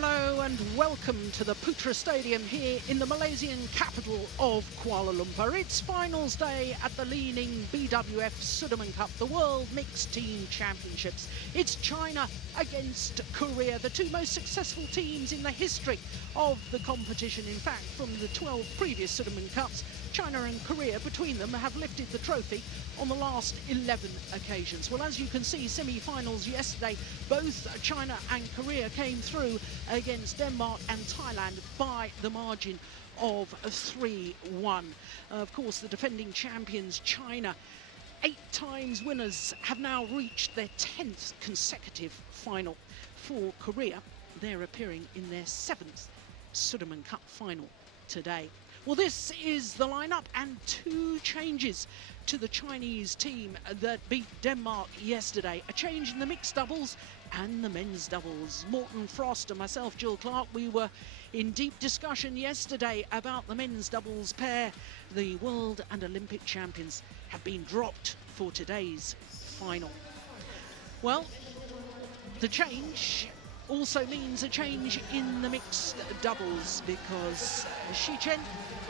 Hello and welcome to the Putra Stadium here in the Malaysian capital of Kuala Lumpur. It's finals day at the Li-Ning BWF Sudirman Cup, the World Mixed Team Championships. It's China against Korea, the two most successful teams in the history of the competition. In fact, from the 12 previous Sudirman Cups, China and Korea between them have lifted the trophy on the last 11 occasions. Well, as you can see, semi-finals yesterday, both China and Korea came through against Denmark and Thailand by the margin of 3-1. Of course, the defending champions, China, 8 times winners, have now reached their 10th consecutive final. For Korea, they're appearing in their 7th Sudirman Cup final today. Well, this is the lineup and 2 changes to the Chinese team that beat Denmark yesterday. A change in the mixed doubles and the men's doubles. Morten Frost and myself, Jill Clark, we were in deep discussion yesterday about the men's doubles pair. The world and Olympic champions have been dropped for today's final. Well, the change also means a change in the mixed doubles because Chen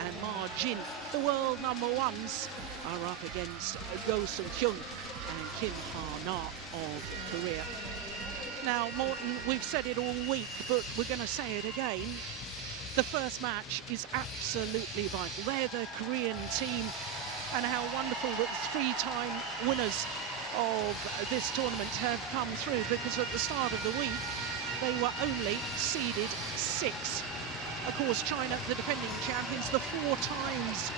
and Ma Jin, the world #1s, are up against Go Sung-hyun and Kim Ha-na of Korea. Now, Morten, we've said it all week, but we're going to say it again. The first match is absolutely vital. They're the Korean team, and how wonderful that 3-time winners of this tournament have come through, because at the start of the week, they were only seeded 6. Of course, China, the defending champions, the 4 times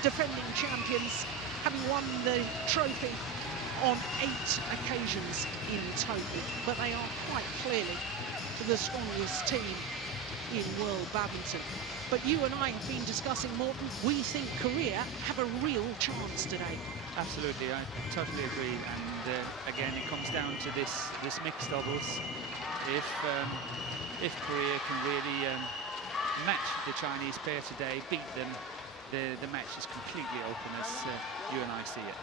defending champions, having won the trophy on 8 occasions in total. But they are quite clearly the strongest team in world badminton. But you and I have been discussing, Morten, we think Korea have a real chance today. Absolutely, I totally agree. And again, it comes down to this mixed doubles. If Korea can really match the Chinese pair today, beat them, the match is completely open as you and I see it.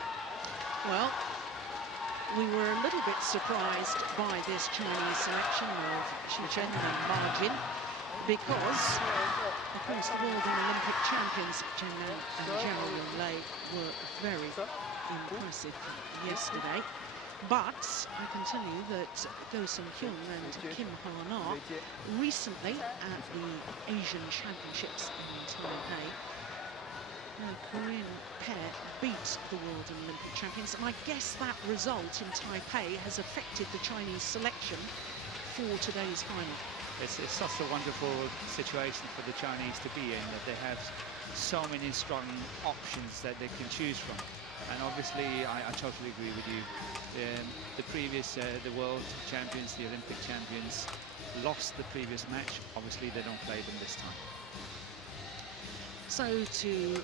Well, we were a little bit surprised by this Chinese selection of Chen and Ma Jin, because, of course, the world and Olympic champions, Chen and Li were very impressive yesterday. But I can tell you that Go Sung-hyun and Kim Ha-na recently at the Asian Championships in Taipei, the Korean pair beat the world and Olympic champions, and I guess that result in Taipei has affected the Chinese selection for today's final. It's such a wonderful situation for the Chinese to be in, that they have so many strong options that they can choose from. And obviously, I totally agree with you. The previous, the world champions, the Olympic champions, lost the previous match. Obviously, they don't play them this time. So to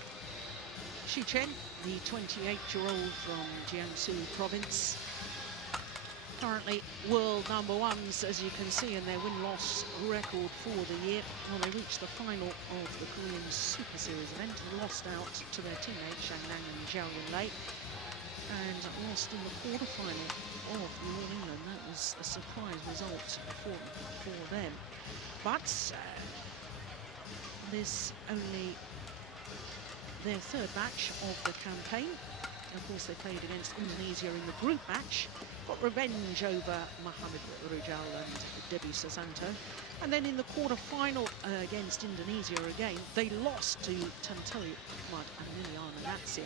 Chen, the 28-year-old from Jiangsu province, currently world #1s, as you can see, in their win-loss record for the year. Well, they reached the final of the Korean Super Series event and lost out to their teammates Chen and Zhao Yunlei, and lost in the quarterfinal of the All England. That was a surprise result for them. But this only their 3rd match of the campaign. Of course, they played against Indonesia in the group match, got revenge over Mohamed Rujal and Debbie Susanto. And then in the quarter-final against Indonesia again, they lost to Tantoy Ahmad and Liliana Natsir.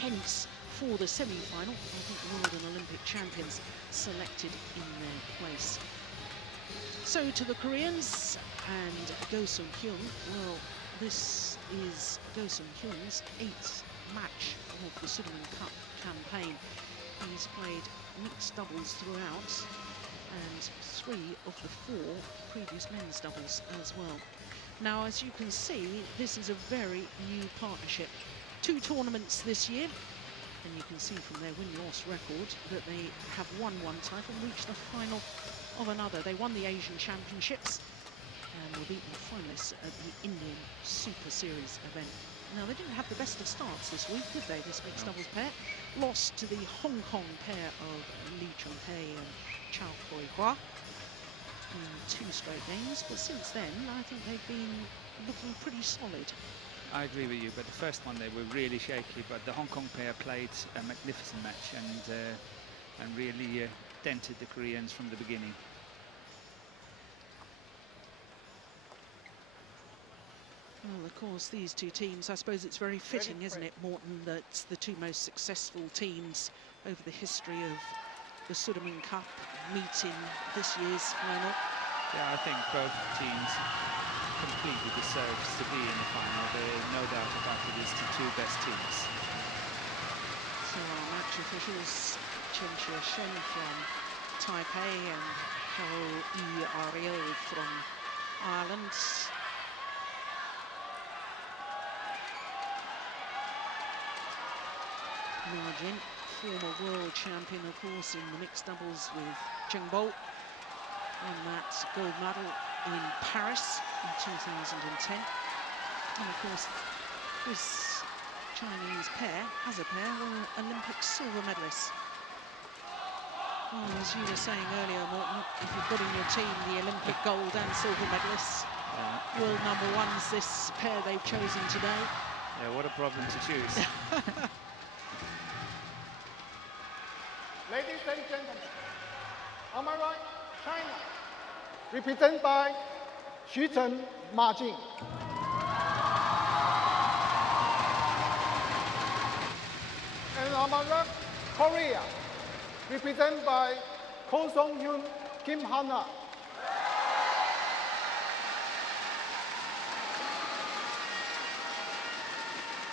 Hence, for the semi-final, I think the world and Olympic champions selected in their place. So to the Koreans and Go Sung-hyun, well, this is Go Sung-hyun's 8th match of the Sudirman Cup campaign. He's played mixed doubles throughout, and 3 of the 4 previous men's doubles as well. Now, as you can see, this is a very new partnership. 2 tournaments this year, and you can see from their win-loss record that they have won 1 title and reached the final of another. They won the Asian Championships and were beaten finalists at the Indian Super Series event. Now, they didn't have the best of starts this week, did they, this mixed doubles pair? Lost to the Hong Kong pair of Lee Chung-hae and Chow Koi-hwa in 2 straight games, but since then I think they've been looking pretty solid. I agree with you, but the first one they were really shaky, but the Hong Kong pair played a magnificent match and really dented the Koreans from the beginning. Well, of course, these 2 teams, I suppose it's very fitting, isn't it, Morton, that the 2 most successful teams over the history of the Sudirman Cup meet in this year's final. Yeah, I think both teams completely deserves to be in the final. There's no doubt about it. It's the 2 best teams. So our match officials, Chen from Taipei and Carol E. Ariel from Ireland. Margin, former world champion, of course, in the mixed doubles with Chen, won that gold medal in Paris in 2010. And of course, this Chinese pair, as a pair, were Olympic silver medalists. Well, as you were saying earlier, Morton, if you've got in your team the Olympic gold and silver medalists, world #1's this pair they've chosen today. Yeah, what a problem to choose. Ladies and gentlemen, on my right, China, represented by Chen, Ma Jing. And on my left, Korea, represented by Hyun, Kim Han-na.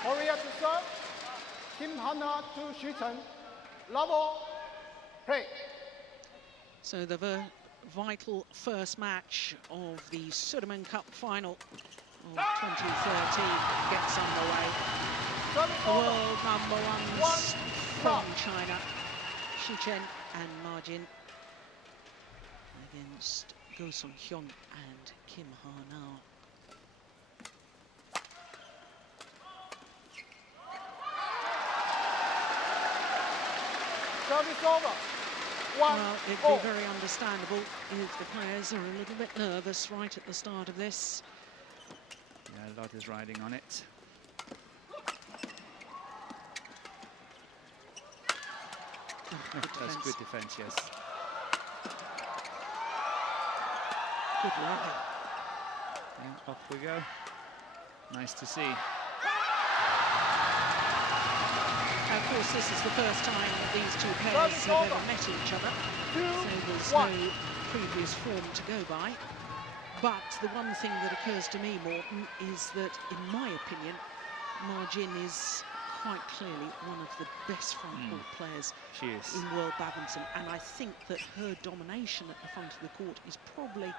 Korea to serve, Kim Han-na to Chen. Level, play. So the vital first match of the Sudirman Cup final of 2013 gets underway. The world #1s from China, Chen and Ma Jing, against Go Sung-hyun and Kim Ha-na. Service over. Well, it'd be very understandable if the players are a little bit nervous right at the start of this. Yeah, a lot is riding on it. That's good defense, yes. Good work. Yeah, off we go. Nice to see. Of course, this is the first time that these 2 pairs have ever met each other, so there's no previous form to go by. But the one thing that occurs to me, Morton, is that, in my opinion, Ma Jing is quite clearly one of the best front court players in world badminton, and I think that her domination at the front of the court is probably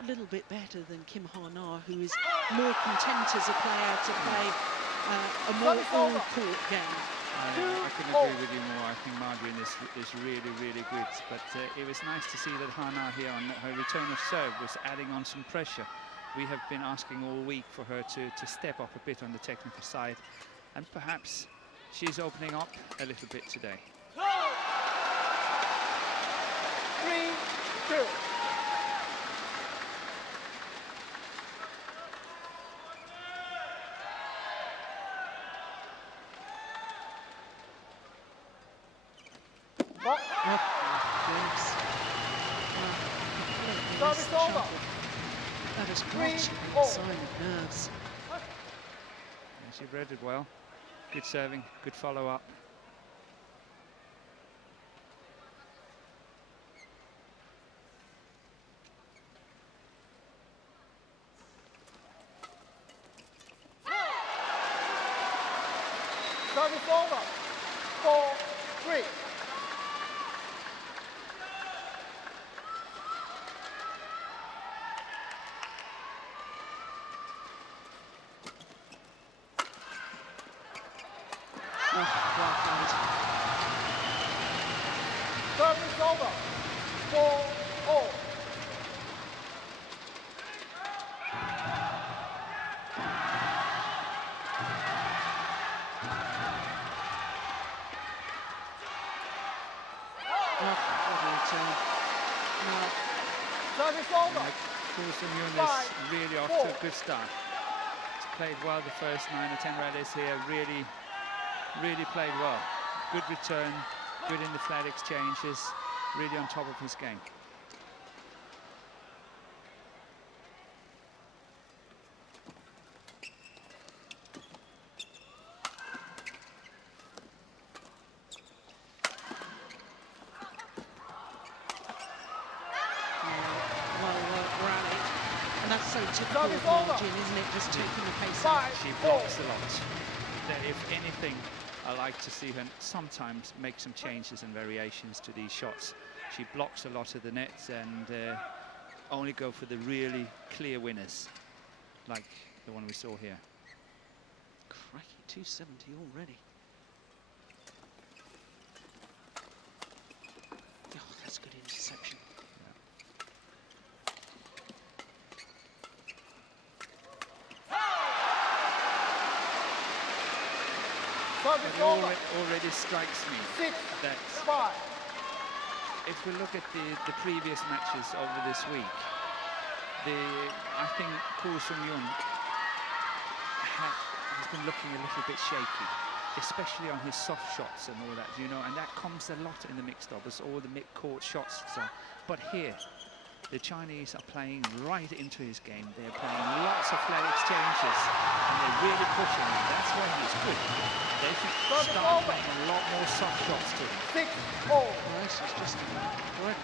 a little bit better than Kim Ha-na, who is more content as a player to play a more all-court game. I couldn't agree with you more. I think Ma Jing is really, really good. But it was nice to see that Ha-na here on her return of serve was adding on some pressure. We have been asking all week for her to step up a bit on the technical side. And perhaps she's opening up a little bit today. 3-2. Service over. That is not a sign of nerves. Yeah, she read it well. Good serving, good follow-up. Service over. 4-3. Service over. 4-4. like Hyun is really off to a good start. He's played well the first 9 or 10 rallies here. Really played well. Good return, good in the flat exchanges. Really on top of his game. That's so typical of Margin, isn't it? Just taking the pace out. She blocks a lot. If anything, I like to see her sometimes make some changes and variations to these shots. She blocks a lot of the nets and only go for the really clear winners, like the one we saw here. Crikey, 270 already. Oh, that's good interception. It already strikes me that if we look at the previous matches over this week, I think Hyun has been looking a little bit shaky, especially on his soft shots and all that, you know, and that comes a lot in the mixed doubles, all the mid-court shots. So, but here, the Chinese are playing right into his game. They're playing lots of flat exchanges, and they're really pushing him. That's where he's good. They should start playing a lot more soft shots to him. 6-4. Well, this is just incredible.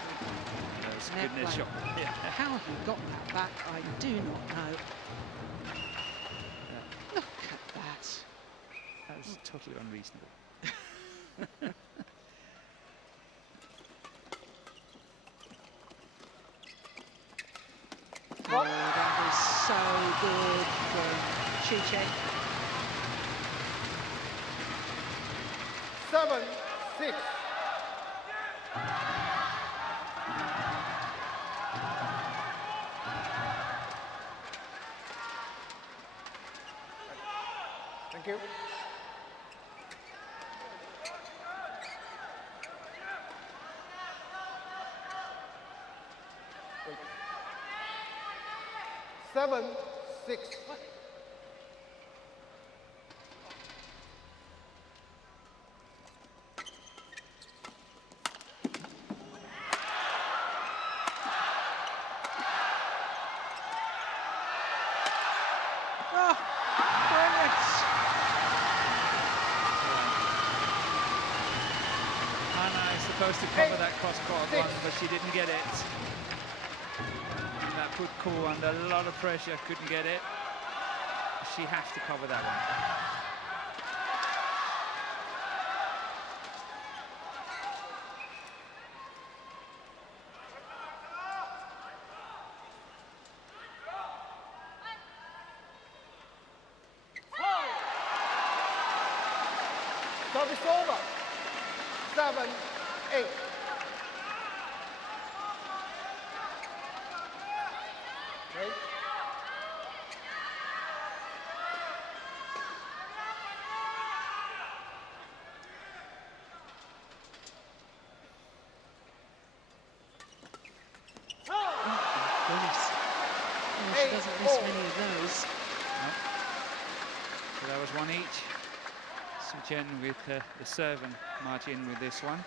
That's a good net shot. Yeah. How he got that back, I do not know. Yeah. Look at that. That was totally unreasonable. Oh, that is so good from Chen. 7-6. Thank you. Wait. 7-6. Supposed to cover that cross-court one, but she didn't get it. And that put Ku under a lot of pressure, couldn't get it. She has to cover that one. Service over. 7-8. Okay. Goodness. Oh, she doesn't miss many of those. No. So that was one each. So Chen with the serve and Margin with this one.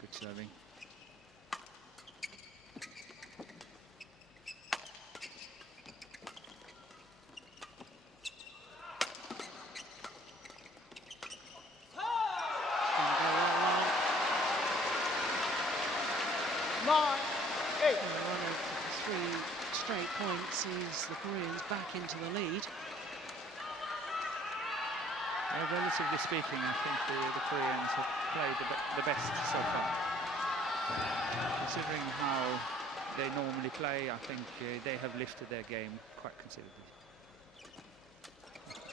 Good serving. Straight points sees the Koreans back into the lead. Relatively speaking, I think the Koreans have played the best so far. Considering how they normally play, I think they have lifted their game quite considerably.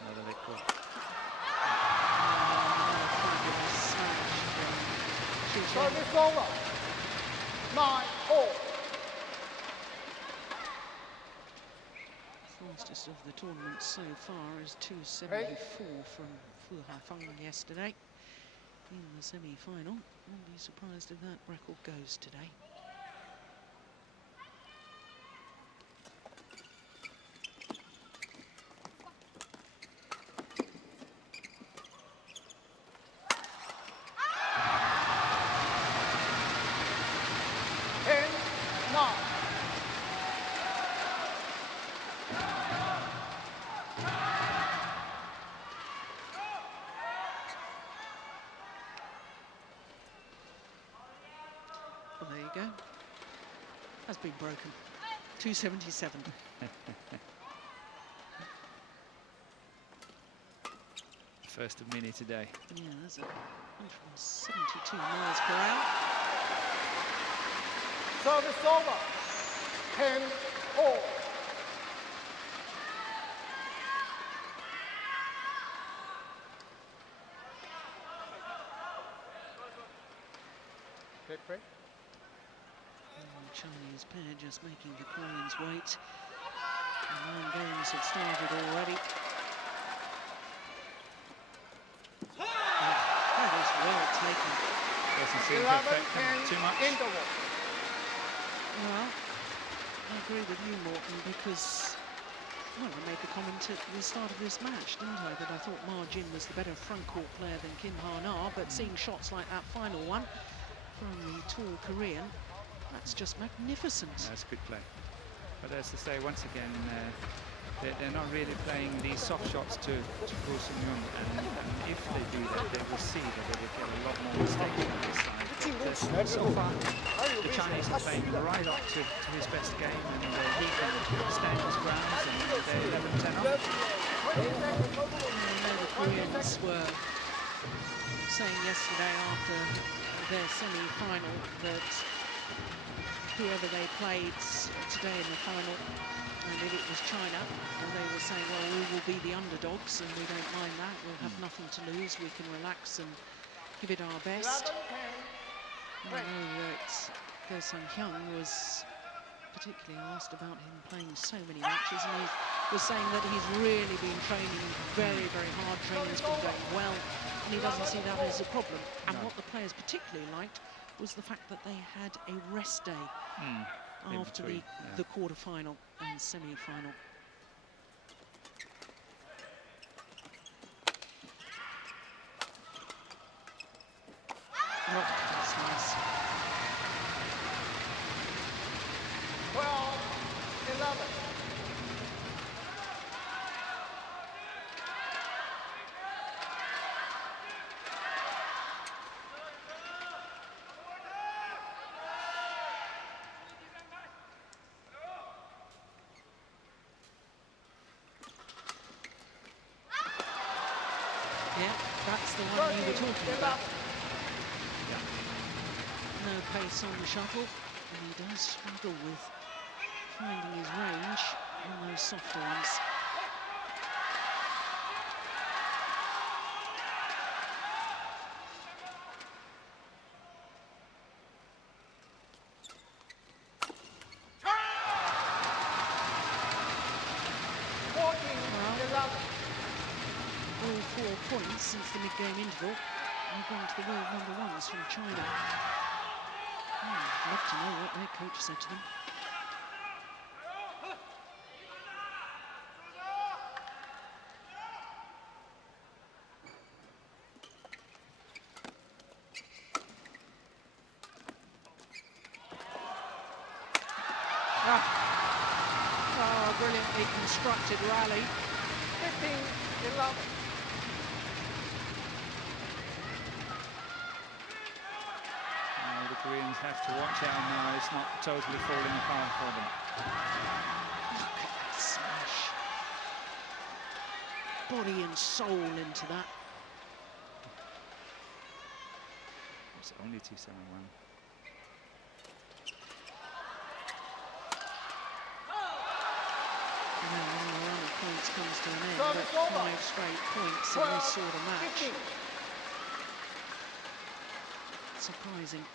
Another leg call. Service over. 9-4. Fastest of the tournament so far is 274 from Fu Haifeng yesterday. in the semi-final. Won't be surprised if that record goes today. Well, there you go. Has been broken. 277. First of many today. Yeah, that's 172 miles per hour. Service over. 10-4. Break. The Chinese pair just making the Koreans wait. The 9 games have started already. That is well taken. Doesn't seem to affect them too much. Interval. Well, I agree with you, Morton, because, well, I made the comment at the start of this match, didn't I, that I thought Ma Jin was the better front court player than Kim Ha-na, but seeing shots like that final one from the tall Korean, that's just magnificent. That's good play. But as I say, once again, they're not really playing these soft shots to Ko Sung-yoon, and if they do that, they will see that they will get a lot more mistakes on this side. So far, the Chinese are playing right up to his best game, and he can stand his grounds, and they're 11-10 up. The Koreans were saying yesterday after their semi-final that whoever they played today in the final, and if it was China, well, they were saying, well, we will be the underdogs and we don't mind that. We'll have nothing to lose. We can relax and give it our best. I know that Go Sang-hyun was particularly asked about him playing so many matches, and he was saying that he's really been training very, very hard. Training's been going well, and he doesn't see that as a problem. And what the players particularly liked was the fact that they had a rest day after the quarter-final and semi-final. Oh, that's nice. 12-11. Yeah, that's the one you were talking about. No pace on the shuttle, and he does struggle with finding his range on those softer ones. All 4 points since the mid-game interval. They've gone to the world #1s from China. I'd love to know what their coach said to them. Brilliantly constructed rally. 15-11. The Koreans have to watch out now. It's not totally falling apart for them. Look at that smash. Body and soul into that. It's only 271. Now, the run of points comes to an end, but 5 straight points in this sort of match. Surprising.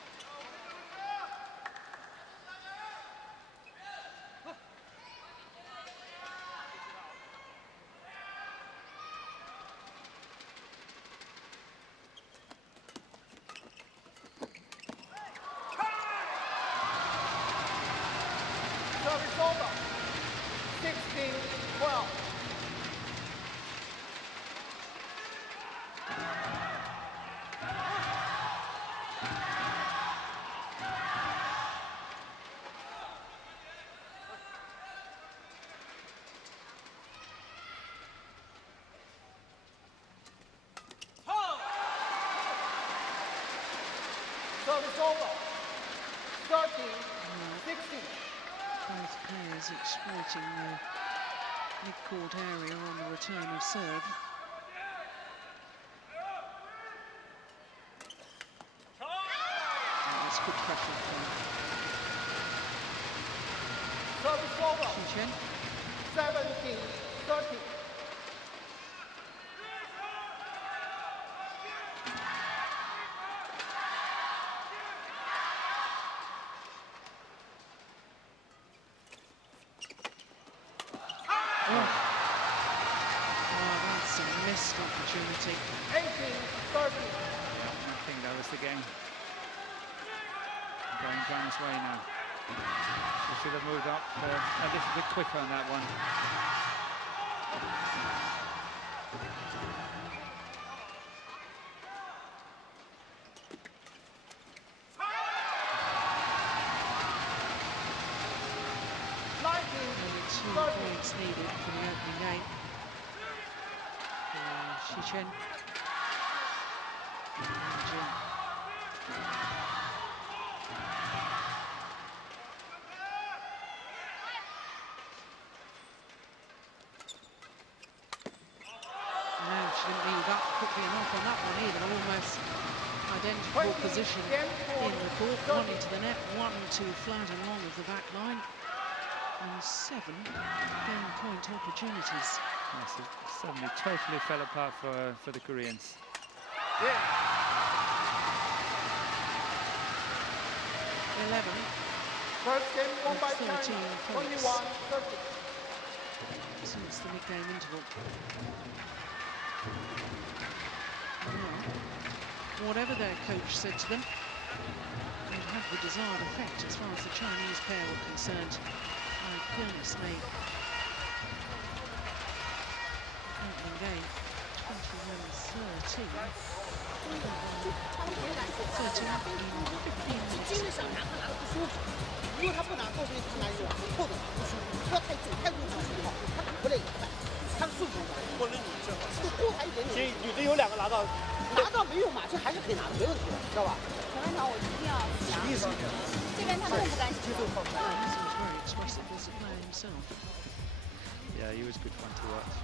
Service over. 13-16. Both players exploiting the mid-court area on the return of serve. That's good pressure from Service over. Chen. 17-13. That's a missed opportunity. 18-13. I think that was the game. Going China's way now. She should have moved up a little bit quicker on that one. Only 2 points needed for the opening game. Chen. She didn't move up quickly enough on that one either. Almost identical position in the court. 1 into the net, 1 to flat and long of the back line. And 7 game point opportunities. Yes, it suddenly totally fell apart for the Koreans. Yeah. 11. First game won by 13 China. points. 21-13. Since the mid-game interval. Well, whatever their coach said to them, it had the desired effect as far as the Chinese pair were concerned. My goodness me. Opening game, 21-13. 如果他不拿后卫，他拿有后的不舒服，不要太紧，太入场不好，他不累快，他速度快，或者你正好就多他一点点。女的有2个拿到没用嘛，这还是可以拿的，没问题的，知道吧？前半场我一定要强，这边他们不敢起。Yeah, he was good fun to watch.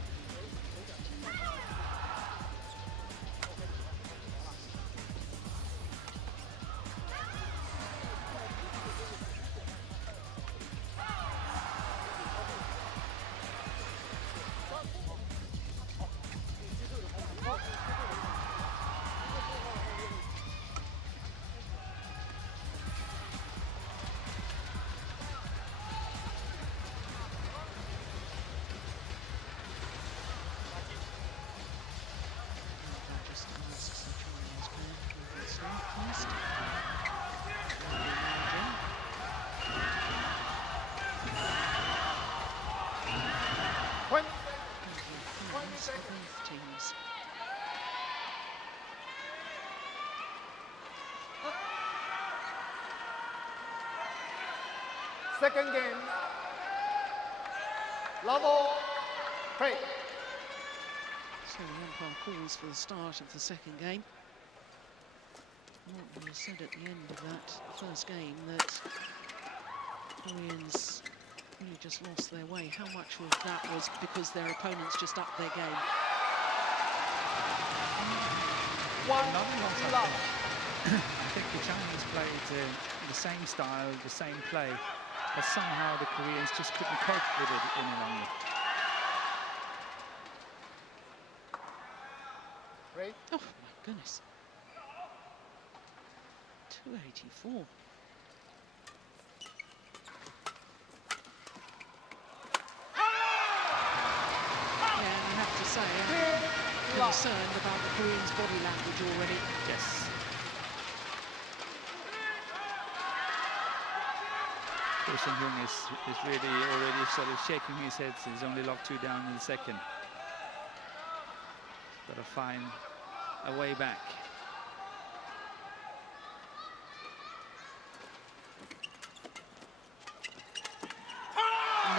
Second game. Level 3. So the umpire calls for the start of the second game. What said at the end of that first game that Koreans really just lost their way. How much of that was because their opponents just upped their game? I think the Chinese played the same style, the same play, but somehow the Koreans just couldn't cope with it any longer. Right. Oh my goodness. 284. Yeah, and I have to say, I'm concerned about the Koreans' body language already. Yes. Hyun is really already sort of shaking his head. So he's only locked 2 down in the second. Got to find a way back.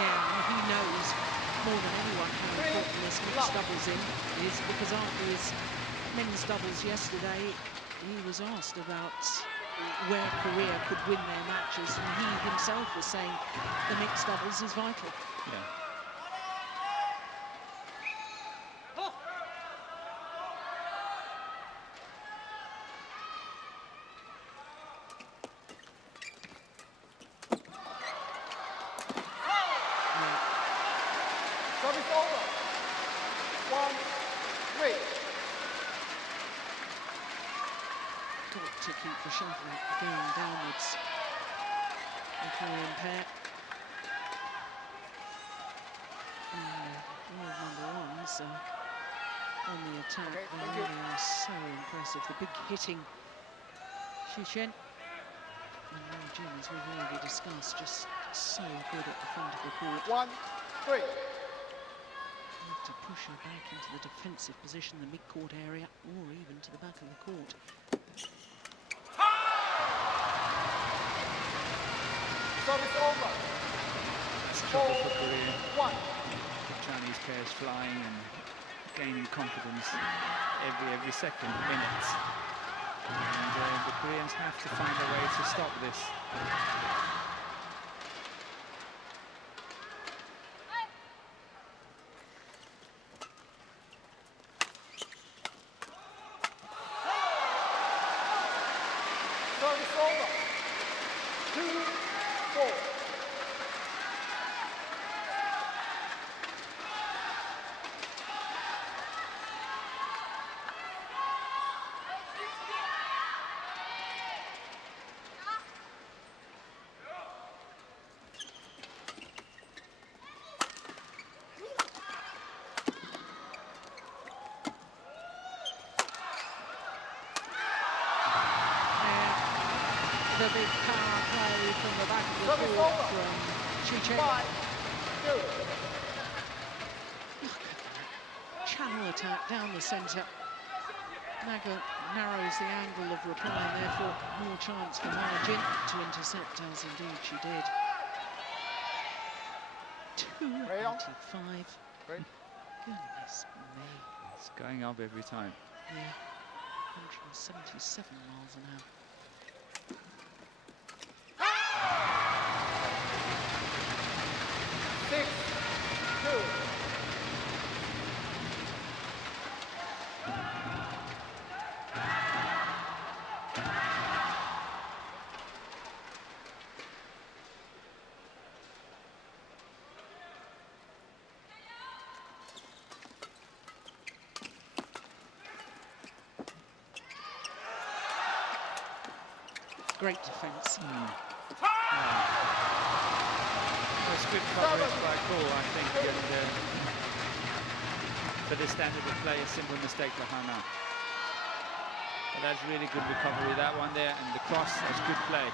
Yeah, he knows more than anyone how important this mixed doubles is, because after his men's doubles yesterday, he was asked about where Korea could win their matches, and he himself was saying the mixed doubles is vital. Yeah. Service over. 1-3. Got to keep the shuttle going downwards. The Korean pair. World number ones on the attack. Okay, They thank you. really are so impressive. The big hitting Chen and Jin, as we've already discussed, just so good at the front of the court. 1-3. Have to push her back into the defensive position, the mid-court area, or even to the back of the court. Service over. It's trouble for Korea. 1. The Chinese pairs flying and gaining confidence every second, minutes. And the Koreans have to find a way to stop this. Service over. 2-4. The big power play from the back of the Service court over. from Chen. 5-2. Look at that channel attack down the centre. Naga narrows the angle of reply, and therefore more chance for Jin to intercept, as indeed she did. 285. Great. Goodness me. It's going up every time. Yeah. 177 miles an hour. 6-2. Great defence. That's good coverage by Kuala, I think, and for the standard of play, a simple mistake for Hana. But that's really good recovery, that one there, and the cross, that's good play.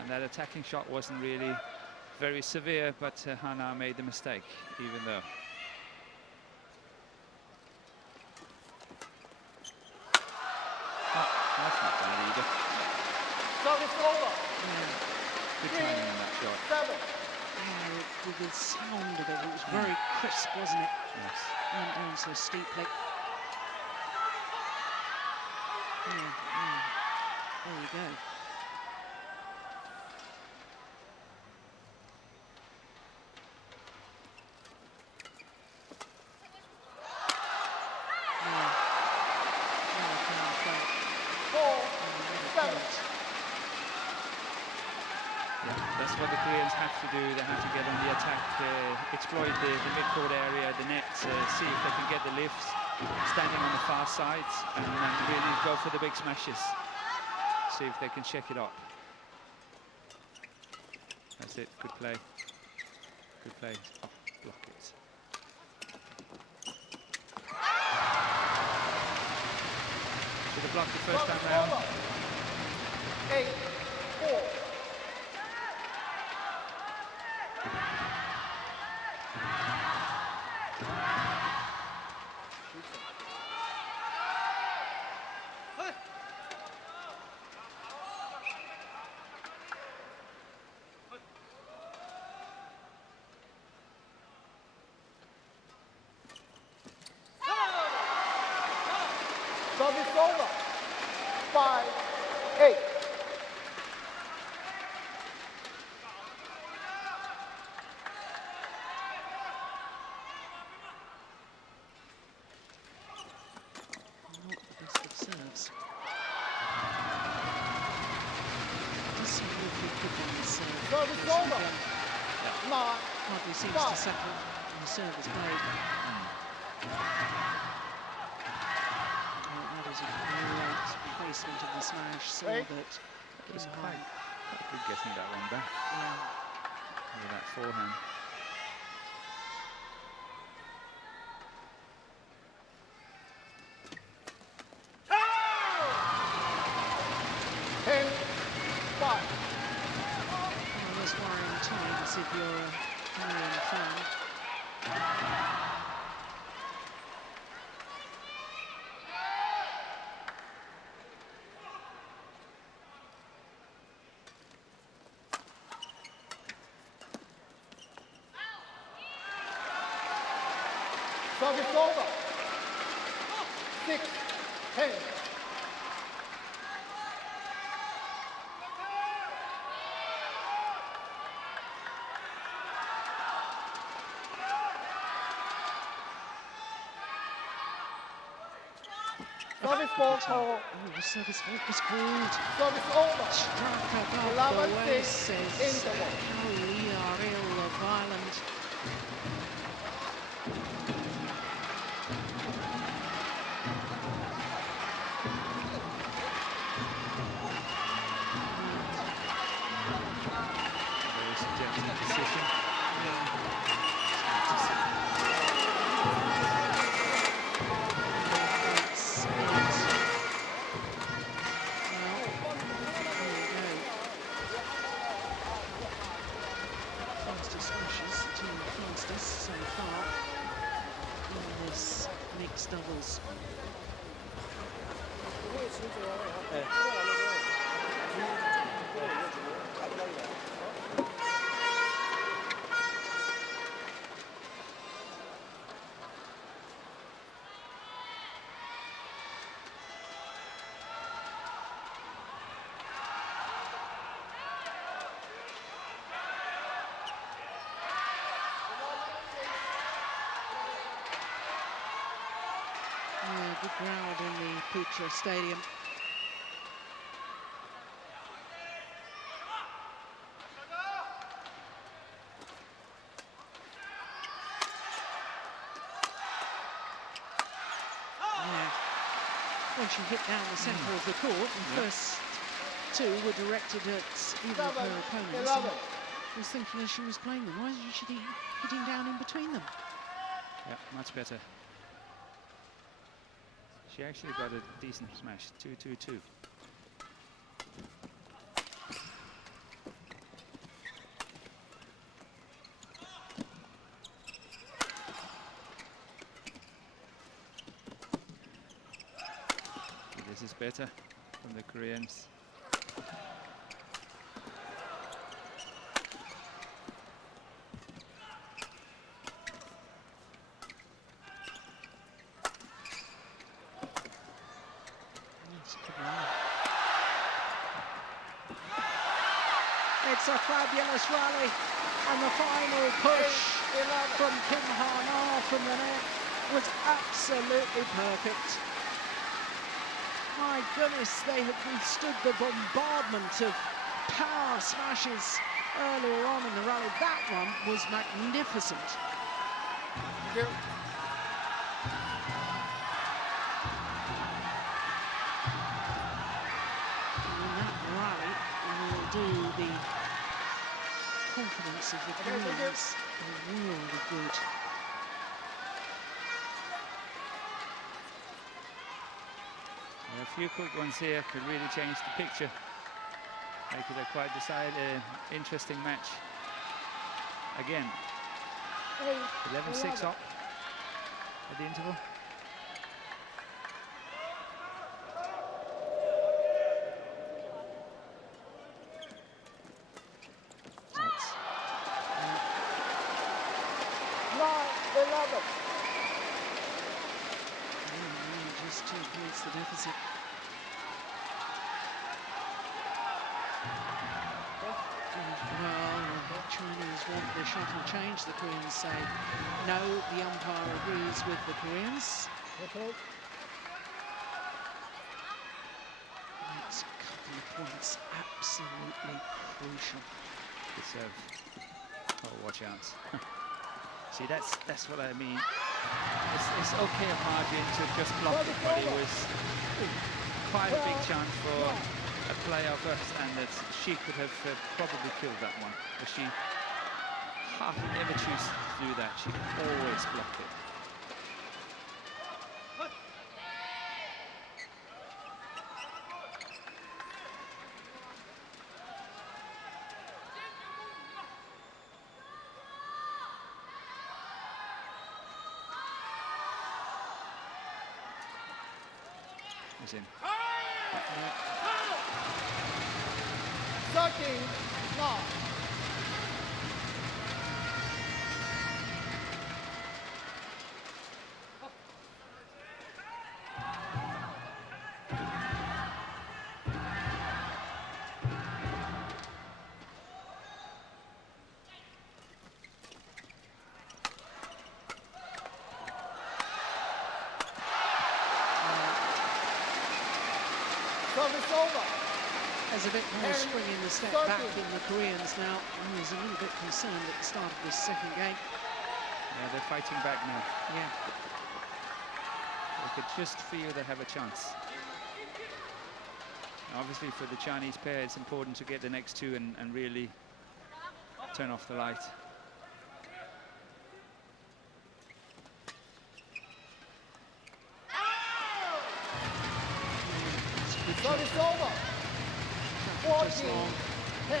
And that attacking shot wasn't really very severe, but Hana made the mistake, even though. Oh, that's not bad either. Service over. Good timing on that shot. 7. With the sound of it, it was very crisp, wasn't it? Yes. Went down so steeply. There you go. That's what the Koreans have to do. They have to get on the attack, exploit the mid-court area, the net, see if they can get the lifts, standing on the far sides, and really go for the big smashes. See if they can check it up. That's it. Good play. Good play. Oh, block it. Should have blocked the first time round. 8-4. Service over. 5-8. Not the best of serves. Does seem awfully quick on his serve. Service over. 9. Hardly seems to settle when the serve is played. That is a great placement of the smash, so that It was quite good getting that one back. Yeah. With that forehand. Well, there's worrying times if you're a Hyun fan. Service over. 6-10. Service ball call. Oh, the service fault was called. Service over. Struck above 11-6 the waist, says interval. Carol of Ireland. Very suggestive decision. Fastest smashes, the two fastest so far in this mixed doubles. Yeah, good crowd in the Putra Stadium. Yeah. When she hit down the centre of the court, the first two were directed at either of her opponents. And I was thinking as she was playing them, why isn't she hitting down in between them? Yeah, much better. She actually got a decent smash. 2-2-2. This is better from the Koreans. It's a fabulous rally, and the final push from Kim Ha-na from the net was absolutely perfect. My goodness, they had withstood the bombardment of power smashes earlier on in the rally. That one was magnificent. Do the confidence of the Koreans a world of good. A few quick ones here could really change the picture. Make it a quite interesting match. Again, 11-6 up at the interval. Just to points the deficit. Well, the Chinese want the shuttle change. The Koreans say no. The umpire agrees with the Koreans. Next couple of points, absolutely crucial. Good serve. Oh, watch out. See, that's what I mean. It's okay of Margin to just block it, but it was quite a big chance for a player of her standards. She could have probably killed that one, but she hardly ever chooses to do that. She always blocked it. He's in. Second, now. Service over. There's a bit more spring in the step back in the Koreans now. I was a little bit concerned at the start of this second game. Yeah, they're fighting back now. Yeah. They could just feel they have a chance. Obviously, for the Chinese pair, it's important to get the next two and really turn off the light. Service over. 14, 10.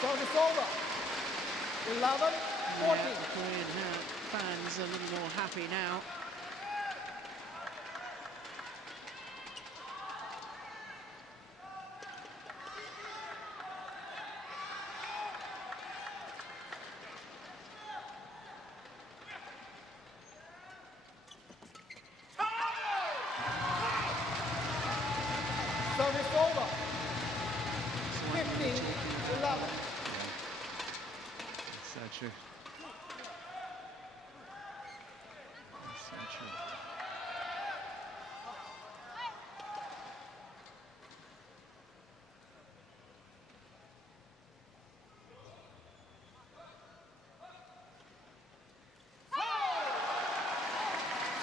Service over. 11, 14. Yeah, the Korean fans are a little more happy now. Service over. 15, 11. So true. That's so true.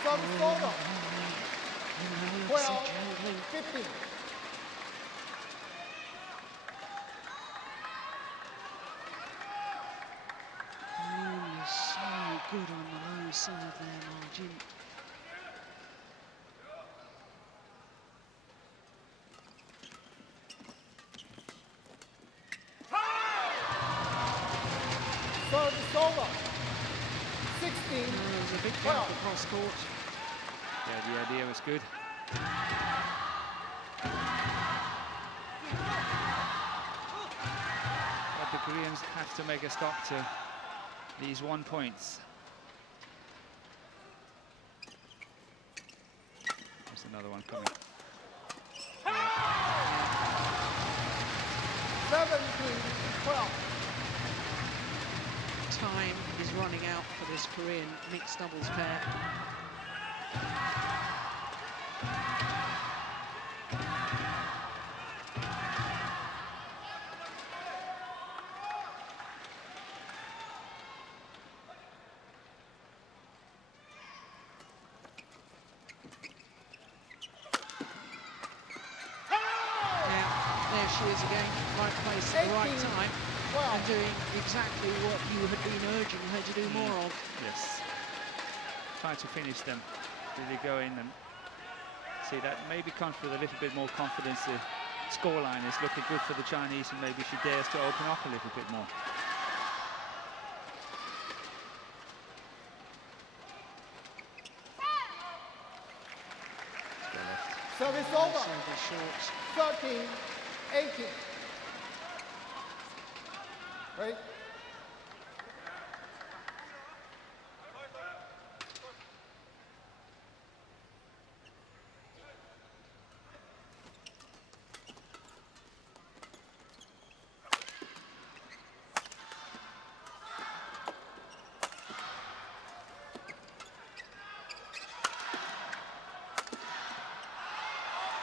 Service over. 12, 15. Good on the low side there, Margin. Service over. 16. There's a big gap across court. Yeah, the idea was good. But the Koreans have to make a stop to these 1 points. There's another one coming. 17, 12. Time is running out for this Korean mixed doubles pair. She is again, right place at the right time, and doing exactly what you had been urging her to do more of. Yes. Try to finish them, really go in and see that maybe comes with a little bit more confidence scoreline is looking good for the Chinese, and maybe she dares to open up a little bit more. Service over. 13-18. Right.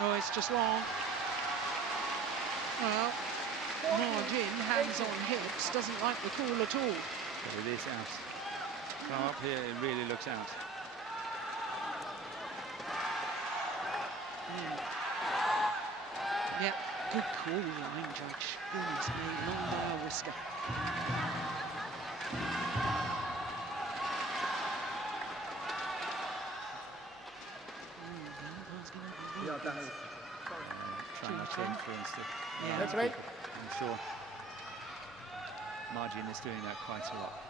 Oh, it's just long. Well, Margin, hands on hips, doesn't like the call at all. But it is out. From up here, it really looks out. Yeah, good call, line judge. Goodness me, long by a whisker. Try not to influence the That's right. I'm sure Margin is doing that quite a lot.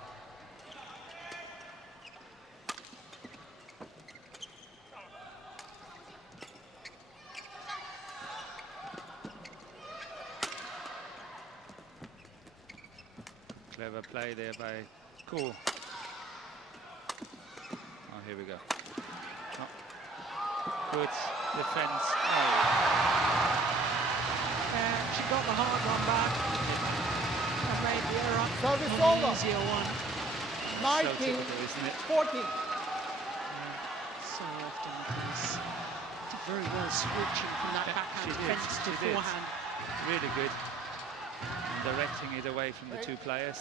Clever play there by Cool. Oh, here we go. Oh. Good defense. Oh. And she got the hard one back. And made the error Service on the over. easier one. 19-14. So often the case. Did very well switching from that backhand defense to forehand. Really good. And directing it away from the two players.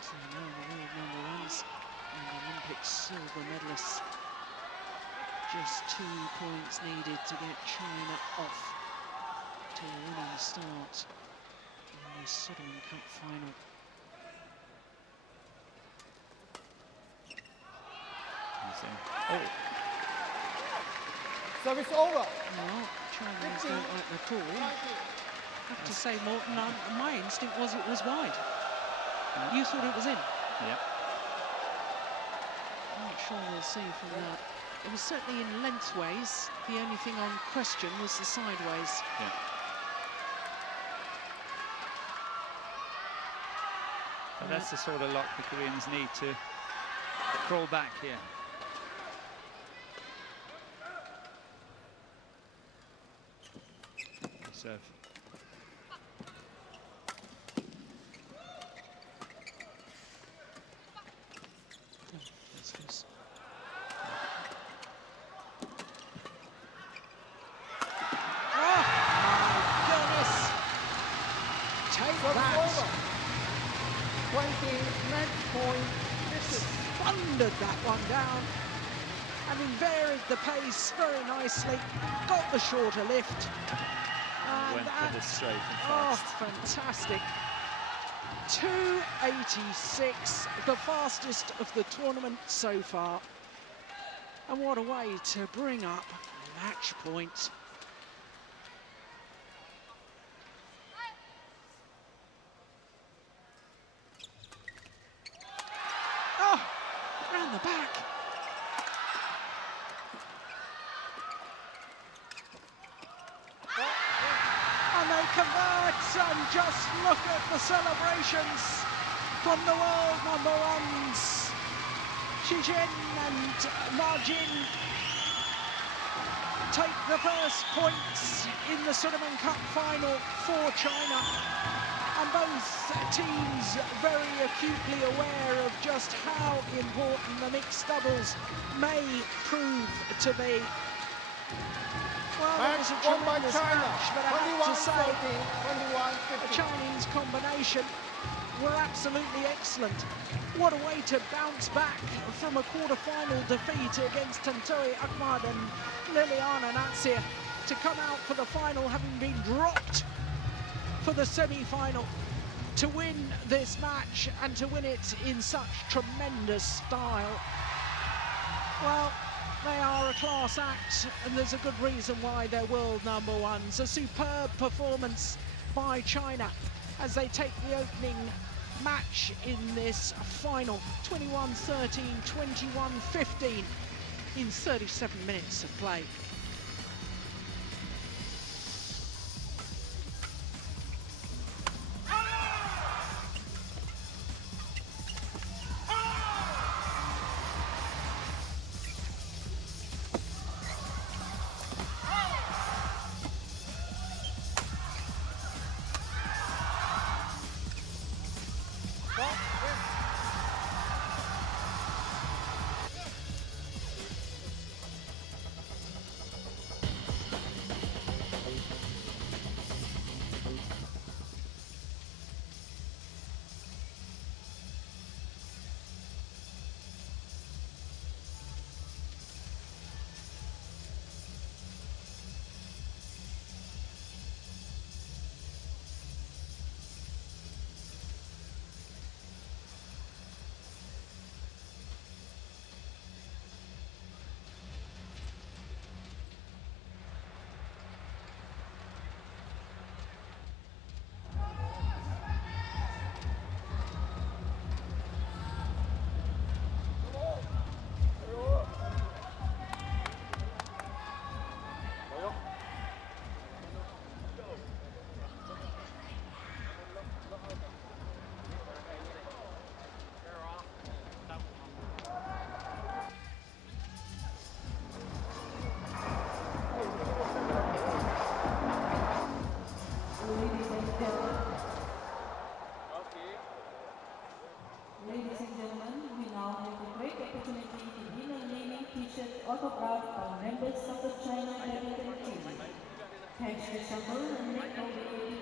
So now the world number ones and Olympic silver medalists. Just 2 points needed to get China off to a winning start in the Sudirman Cup final. Oh. Service over. Well, Chinese don't like the call. I have to say, Morten, my instinct was it was wide. You thought it was in? Yeah. I'm not sure we'll see from that. It was certainly in lengthways. The only thing on question was the sideways. Yeah. But that's the sort of luck the Koreans need to crawl back here. Serve. Thundered that one down, having varied the pace very nicely, got the shorter lift. And went for the straight and fast. Oh, fantastic. 2:86, the fastest of the tournament so far. And what a way to bring up match point. The back. And they convert, and just look at the celebrations from the world number ones. Chen and Margin take the first points in the Sudirman Cup final for China. And both teams very acutely aware of just how important the mixed doubles may prove to be. Well, that was a tremendous match, but I have to say, the Chinese combination were absolutely excellent. What a way to bounce back from a quarter-final defeat against Tantoy Ahmad and Liliana Natsir to come out for the final having been dropped for the semi-final, to win this match and to win it in such tremendous style. Well, They are a class act, and there's a good reason why they're world number ones. A superb performance by China as they take the opening match in this final, 21-13, 21-15 in 37 minutes of play. Ladies and gentlemen, we now have a great opportunity to win a Li-Ning t-shirt autographed by members of the China badminton team. Catch the shuffle and make your way